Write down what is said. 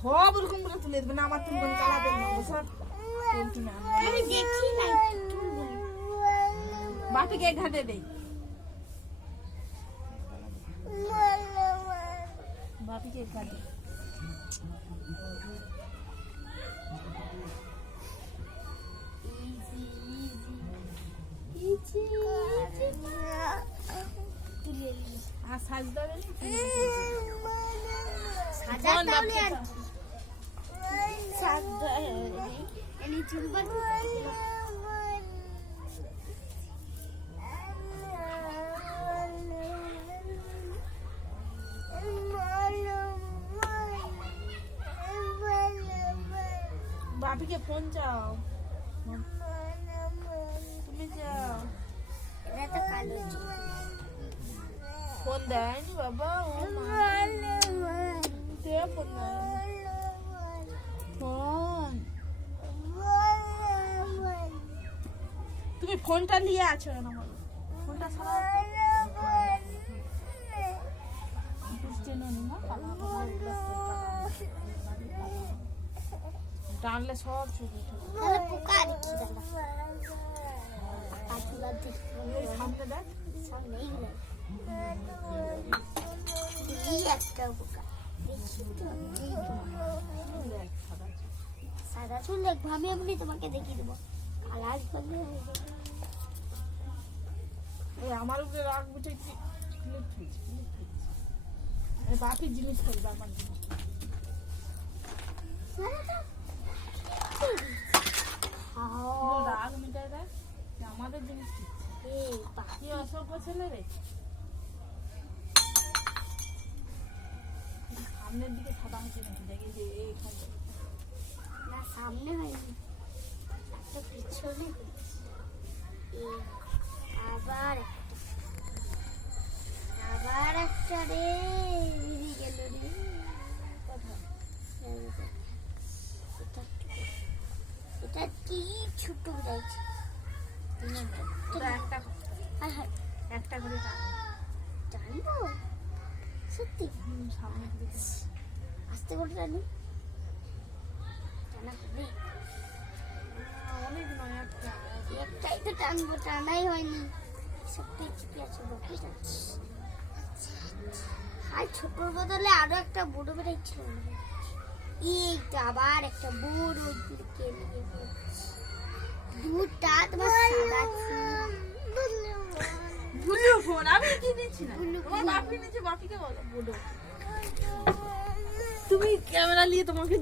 সব রকম করে তুলে দেবে না, আমার তুমি কোন চালাতে না সব আমি দেখি না বাপিকে ঘাটে দেই, বাপিকে ঘাটে আর সাজতে হবে না বাপিকে ফোন চাও, তুমি যাও, ফোন দেয়নি বাবা, ও দে ফোন দেয়নি ফোন, তুমি ফোনটা নিয়ে আছো না, ফোনটা ছাড়া টানলে সব ছবি সামনে দেখ, সাদা চুল দেখবো আমি, এমনি তোমাকে দেখিয়ে দেবো। কালার করলে আমার উপরে রাগ বুঝে বাপির জিনিস করবে, আমার জিনিস রাগ মিটাই দেয়, আমাদের জিনিস কি অসভ্য ছেলে রে, সামনের দিকে সাদা হচ্ছে নাকি দেখে যে এইখানে না, সামনে হয়নি, একটা পিছনে আবার একটা রে বেরিয়ে গেল রে, এটা কি ছোট উড়াইছে, একটা করে জানবো সত্যি, সামনে দিকে আস্তে করে জানি টানা হবে, অনেক নয় একটা, একটাই তো টানবো, টানাই হয়নি, সব কি আছে বাকি যাচ্ছে। আর ছোটর বদলে আরো একটা বড় বেড়াইছিল, এইটা আবার একটা বড় দুটা তোমার সাদা ভুলো ফোন, আমি কি দিচ্ছি না, তোমার বাপি নিচে, বাপিকে বলো বলো, তুমি ক্যামেরা নিয়ে তোমাকে